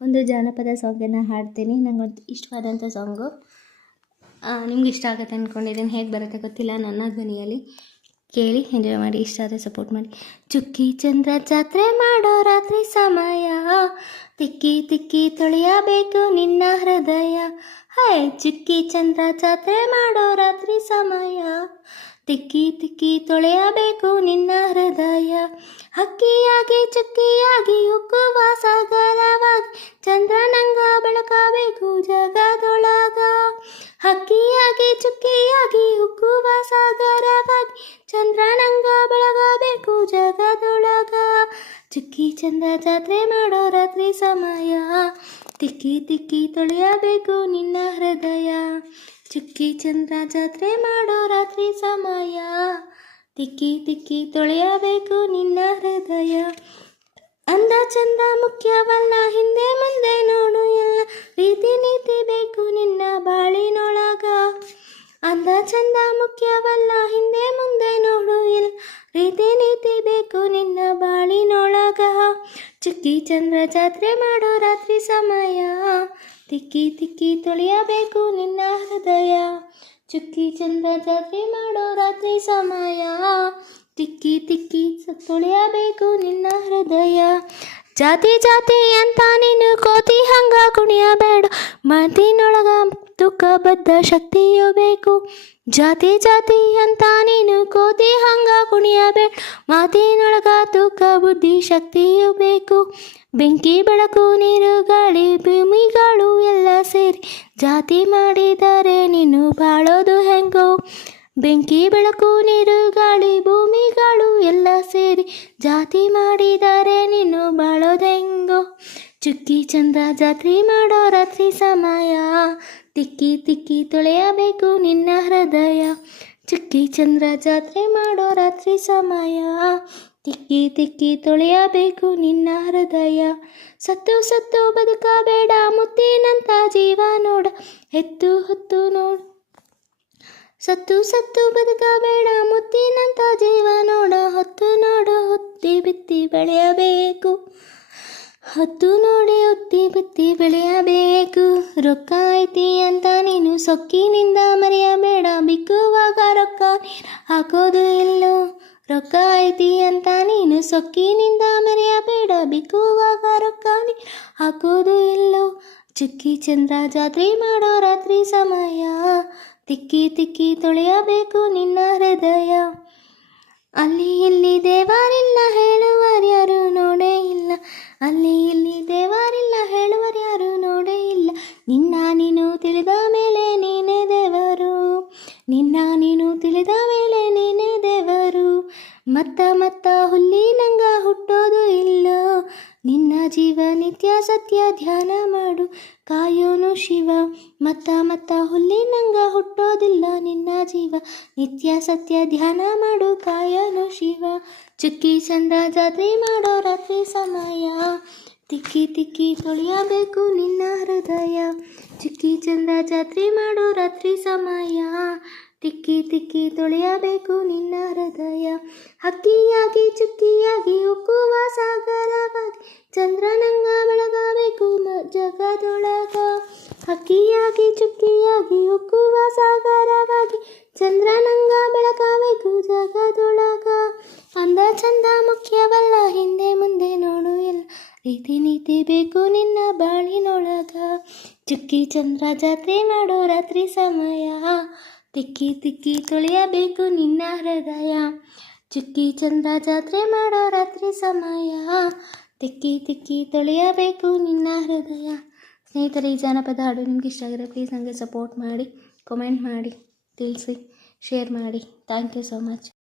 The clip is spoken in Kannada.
ಒಂದು ಜಾನಪದ ಸಾಂಗನ್ನು ಹಾಡ್ತೀನಿ. ನನಗೊಂದು ಇಷ್ಟವಾದಂಥ ಸಾಂಗು. ನಿಮ್ಗೆ ಇಷ್ಟ ಆಗುತ್ತೆ ಅಂದ್ಕೊಂಡಿದ್ದೀನಿ. ಹೇಗೆ ಬರುತ್ತೆ ಗೊತ್ತಿಲ್ಲ, ನನ್ನ ಧ್ವನಿಯಲ್ಲಿ ಕೇಳಿ ಎಂಜಾಯ್ ಮಾಡಿ. ಇಷ್ಟ ಆದರೆ ಸಪೋರ್ಟ್ ಮಾಡಿ. ಚುಕ್ಕಿ ಚಂದ್ರ ಜಾತ್ರೆ ಮಾಡೋ ರಾತ್ರಿ ಸಮಯ, ತಿಕ್ಕಿ ತಿಕ್ಕಿ ತೊಳೆಯಬೇಕು ನಿನ್ನ ಹೃದಯ. ಹೇ ಚುಕ್ಕಿ ಚಂದ್ರ ಜಾತ್ರೆ ಮಾಡೋ ರಾತ್ರಿ ಸಮಯ, ತಿಕ್ಕಿ ತಿಕ್ಕಿ ತೊಳೆಯಬೇಕು ನಿನ್ನ ಹೃದಯ. ಹಕ್ಕಿಯಾಗಿ ಚುಕ್ಕಿಯಾಗಿ ಉಕ್ಕುವ ಸಾಗರವಾಗಿ ಚಂದ್ರನಂಗ ಬೆಳಕಬೇಕು ಜಗದೊಳಗ. ಹಕ್ಕಿಯಾಗಿ ಚುಕ್ಕಿಯಾಗಿ ಉಕ್ಕುವ ಸಾಗರವಾಗಿ ಚಂದ್ರನಂಗ ಬೆಳಗಬೇಕು ಜಗದೊಳಗ. ಚುಕ್ಕಿ ಚಂದ್ರ ಜಾತ್ರೆ ಮಾಡೋ ರಾತ್ರಿ ಸಮಯ, ತಿಕ್ಕಿ ತಿಕ್ಕಿ ತೊಳೆಯಬೇಕು ನಿನ್ನ ಹೃದಯ. ಚುಕ್ಕಿ ಚಂದ್ರ ಜಾತ್ರೆ ಮಾಡೋ ರಾತ್ರಿ ಸಮಯ, ತಿಕ್ಕಿ ತಿಕ್ಕಿ ತೊಳೆಯಬೇಕು ನಿನ್ನ ಹೃದಯ. ಅಂದ ಚಂದ ಮುಖ್ಯವಲ್ಲ, ಹಿಂದೆ ಮುಂದೆ ನೋಡು ಎಲ್ಲ ರೀತಿ ನೀತಿ ಬೇಕು ನಿನ್ನ ಬಾಳಿನೊಳಗ. ಅಂದ ಚಂದ ಮುಖ್ಯವಲ್ಲ, ಹಿಂದೆ ಮುಂದೆ ನೋಡು ಎಲ್ಲ ರೀತಿ ನೀತಿ ಬೇಕು ನಿನ್ನ ಬಾಳಿನೊಳಗ. ಚುಕ್ಕಿ ಚಂದ್ರ ಜಾತ್ರೆ ಮಾಡೋ ರಾತ್ರಿ ಸಮಯ, ತಿಕ್ಕಿ ತಿಕ್ಕಿ ತೊಳೆಯಬೇಕು ನಿನ್ನ ಹೃದಯ. ಚುಕ್ಕಿ ಚಂದ್ರ ಜಾತ್ರೆ ಮಾಡೋ ರಾತ್ರಿ ಸಮಯ, ತಿಕ್ಕಿ ತಿಕ್ಕಿ ತೊಳೆಯಬೇಕು ನಿನ್ನ ಹೃದಯ. ಜಾತಿ ಜಾತಿ ಅಂತ ನೀನು ಕೋತಿ ಹಂಗ ಕುಣಿಯಬೇಡ, ಮಾತಿನೊಳಗ ತುಕ್ಕ ಬದ್ಧ ಶಕ್ತಿಯು ಬೇಕು. ಜಾತಿ ಜಾತಿ ಅಂತ ನೀನು ಕೋತಿ ಹಂಗ ಕುಣಿಯಬೇಡ, ಮಾತಿನೊಳಗ ತುಕ್ಕ ಬುದ್ಧಿ ಶಕ್ತಿಯು ಬೇಕು. ಬೆಂಕಿ ಬೆಳಕು ನೀರು ಗಾಳಿ ಭೂಮಿಗಳು ಎಲ್ಲ ಸೇರಿ ಜಾತಿ ಮಾಡಿದರೆ ನೀನು ಬಾಳೋದು ಹೆಂಗೋ. ಬೆಂಕಿ ಬೆಳಕು ನೀರು ಗಾಳಿ ಭೂಮಿಗಳು ಎಲ್ಲ ಸೇರಿ ಜಾತಿ ಮಾಡಿದರೆ ನೀನು ಬಾಳೋದು ಹೆಂಗೋ. ಚುಕ್ಕಿ ಚಂದ್ರ ಜಾತ್ರೆ ಮಾಡೋ ರಾತ್ರಿ ಸಮಯ, ತಿಕ್ಕಿ ತಿಕ್ಕಿ ತೊಳೆಯಬೇಕು ನಿನ್ನ ಹೃದಯ. ಚುಕ್ಕಿ ಚಂದ್ರ ಜಾತ್ರೆ ಮಾಡೋ ರಾತ್ರಿ ಸಮಯ, ತಿಕ್ಕಿ ತಿಕ್ಕಿ ತೊಳೆಯಬೇಕು ನಿನ್ನ ಹೃದಯ. ಸತ್ತು ಸತ್ತು ಬದುಕಬೇಡ, ಮುತ್ತಿನಂತ ಜೀವ ನೋಡ ಎತ್ತು ಹೊತ್ತು ನೋಡು. ಸತ್ತು ಸತ್ತು ಬದುಕಬೇಡ, ಮುತ್ತಿನಂತ ಜೀವ ನೋಡ ಹೊತ್ತು ನೋಡು. ಹೊತ್ತಿ ಬಿತ್ತಿ ಬೆಳೆಯಬೇಕು, ಹೊತ್ತು ನೋಡಿ ಹೊತ್ತಿ ಬಿತ್ತಿ ಬೆಳೆಯಬೇಕು. ರೊಕ್ಕ ಐತಿ ಅಂತ ನೀನು ಸೊಕ್ಕಿನಿಂದ ಮರೆಯಬೇಡ, ಬಿಕ್ಕುವಾಗ ರೊಕ್ಕ ನೀರು ಹಾಕೋದು ಇಲ್ಲೋ. ರೊಕ್ಕ ಐತಿ ಅಂತ ನೀನು ಸೊಕ್ಕಿನಿಂದ ಮರೆಯಬೇಡ, ಬಿಕ್ಕುವಾಗ ರೊಕ್ಕ ನೀರು ಹಾಕೋದು ಇಲ್ಲೋ. ಚುಕ್ಕಿ ಚಂದ್ರ ಜಾತ್ರೆ ಮಾಡೋ ರಾತ್ರಿ ಸಮಯ, ತಿಕ್ಕಿ ತಿಕ್ಕಿ ತೊಳೆಯಬೇಕು ನಿನ್ನ ಹೃದಯ. ಅಲ್ಲಿ ಇಲ್ಲಿ ದೇವರಿಲ್ಲ ಹೇಳುವರ್ಯಾರು ನೋಡೇ ಇಲ್ಲ, ಅಲ್ಲಿ ಇಲ್ಲಿ ದೇವರಿಲ್ಲ ಹೇಳುವರ್ಯಾರು ನೋಡೇ ಇಲ್ಲ. ನಿನ್ನ ನೀನು ತಿಳಿದ ಮೇಲೆ ನೀನೇ ದೇವರು, ನಿನ್ನ ನೀನು ತಿಳಿದ ಮೇಲೆ ನೀನೇ ದೇವರು. ಮತ್ತ ಮತ್ತ ಹುಲ್ಲಿನಂಗ ಹುಟ್ಟೋದು ಇಲ್ಲ, ನಿನ್ನ ಜೀವ ನಿತ್ಯ ಸತ್ಯ ಧ್ಯಾನ ಮಾಡು ಕಾಯೋನು ಶಿವ. ಮತ್ತ ಮತ್ತ ಹುಲ್ಲಿನಂಗ ಹುಟ್ಟೋದಿಲ್ಲ, ನಿನ್ನ ಜೀವ ನಿತ್ಯ ಸತ್ಯ ಧ್ಯಾನ ಮಾಡು ಕಾಯೋನು ಶಿವ. ಚುಕ್ಕಿ ಚಂದ್ರ ಜಾತ್ರೆ ಮಾಡೋ ರಾತ್ರಿ ಸಮಯ, ತಿಕ್ಕಿ ತಿಕ್ಕಿ ತೊಳೆಯಬೇಕು ನಿನ್ನ ಹೃದಯ. ಚುಕ್ಕಿ ಚಂದ್ರ ಜಾತ್ರೆ ಮಾಡೋ ರಾತ್ರಿ ಸಮಯ, ತಿಕ್ಕಿ ತಿಕ್ಕಿ ತೊಳೆಯಬೇಕು ನಿನ್ನ ಹೃದಯ. ಹಕ್ಕಿಯಾಗಿ ಚುಕ್ಕಿಯಾಗಿ ಉಕ್ಕುವ ಸಾಗರವಾಗಿ ಚಂದ್ರನಂಗ ಬೆಳಗಬೇಕು ಜಗದೊಳಗ. ಹಕ್ಕಿಯಾಗಿ ಚುಕ್ಕಿಯಾಗಿ ಉಕ್ಕುವ ಸಾಗರವಾಗಿ ಚಂದ್ರನಂಗ ಬೆಳಕಬೇಕು ಜಗದೊಳಗ. ಅಂದ ಚಂದ ಮುಖ್ಯವಲ್ಲ, ಹಿಂದೆ ಮುಂದೆ ನೋಡು ಎಲ್ಲ ರೀತಿ ನೀತಿ ಬೇಕು ನಿನ್ನ ಬಾಳಿನೊಳಗ. ಚುಕ್ಕಿ ಚಂದ್ರ ಜಾತ್ರೆ ಮಾಡೋ ರಾತ್ರಿ ಸಮಯ, ತಿಕ್ಕಿ ತಿಕ್ಕಿ ತೊಳೆಯಬೇಕು ನಿನ್ನ ಹೃದಯ. ಚುಕ್ಕಿ ಚಂದ್ರ ಜಾತ್ರೆ ಮಾಡೋ ರಾತ್ರಿ ಸಮಯ, ತಿಕ್ಕಿ ತಿಕ್ಕಿ ತೊಳೆಯಬೇಕು ನಿನ್ನ ಹೃದಯ. ಸ್ನೇಹಿತರೆ, ಈ ಜಾನಪದ ಹಾಡು ನಿಮ್ಗೆ ಇಷ್ಟ ಆಗಿದ್ರೆ ಪ್ಲೀಸ್ ನನಗೆ ಸಪೋರ್ಟ್ ಮಾಡಿ, ಕಮೆಂಟ್ ಮಾಡಿ ತಿಳಿಸಿ, ಶೇರ್ ಮಾಡಿ. Thank you so much.